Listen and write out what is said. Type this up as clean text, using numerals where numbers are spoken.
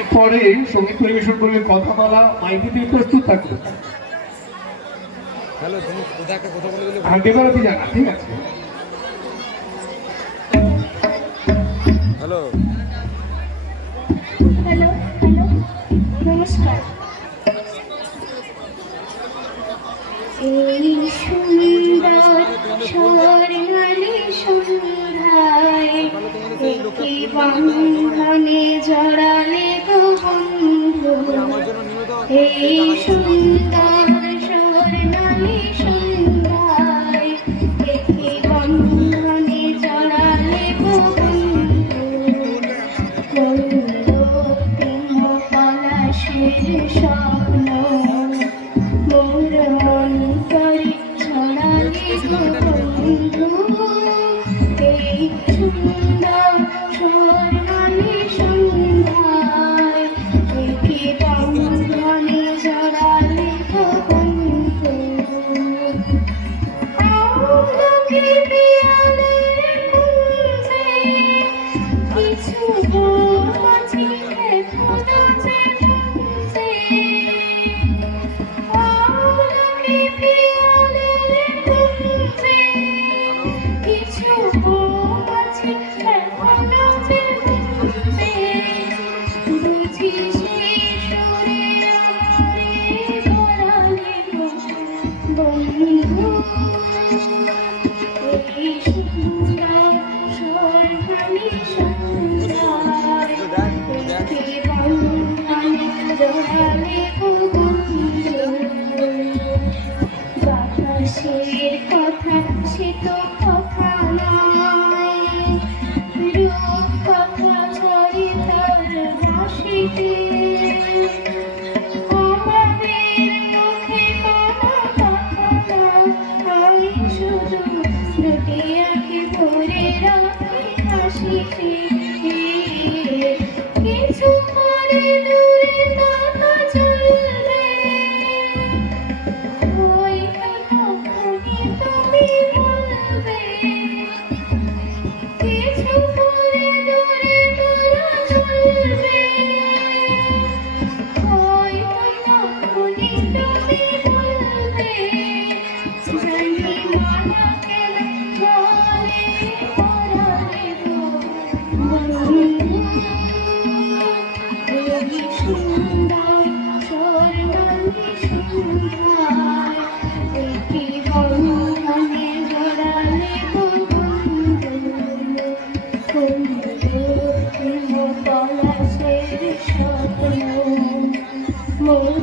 এরপরে সঙ্গীত পরিবেশন করবে কথামালা মাইকে দিয়ে প্রস্তুত থাকবে। হ্যালো, তুমি কোথায় একটা কথা বলে দিলে দেবারতি জানা, ঠিক আছে। হ্যালো হ্যালো হ্যালো, নমস্কার। এই সুন্দর স্বর্ণালী সন্ধ্যায় একটি বন্ধনে জড়ালে গো বন্ধু, এই সুন্দর স্বর্ণালী সন্ধ্যায় একটি বন্ধনে জড়ালে গো স্বপ্ন মোর মন করে ছড়ালে বন্ধু, এই সুন্দর স্বর্ণালী সন্ধ্যায় একে বন্ধনে জড়ালে বন্ধু। আলোকে পিয়ালের কুঞ্জে কিছু মৌমাছি এখনো জেগেছে। আলোকে পিয়ালের কুঞ্জে কিছু মৌমাছি এখনো জেগেছে। বুঝি সেই সুরে আমারে ধরালে বন্ধু, এই সুন্দর স্বর্ণালী সন্ধ্যায় একটি বন্ধনে জড়ালে বন্ধু। বাতাসের কথা সে তো কথা নয়, রূপ কথা ছড়ে তার বাঁশিতে। আমাদের মুখে কোনো কথা না, আমি শুধু দুটি আঁখি ভরে রাখি হাসিতে। কিছু পরে দূরে তাকা চলবে, হয়তো তখনই তুমি বলবে। কিছু পরে দূরে তারা চলবে, হয়তো তখনই তুমি বলবে। জানি মানা কেন জলে পড়ালে বন্ধু, এই সুন্দর স্বর্ণালী সন্ধ্যায় একটি বন্ধনে জড়ালে বন্ধু। পলাশের স্বপ্ন মোর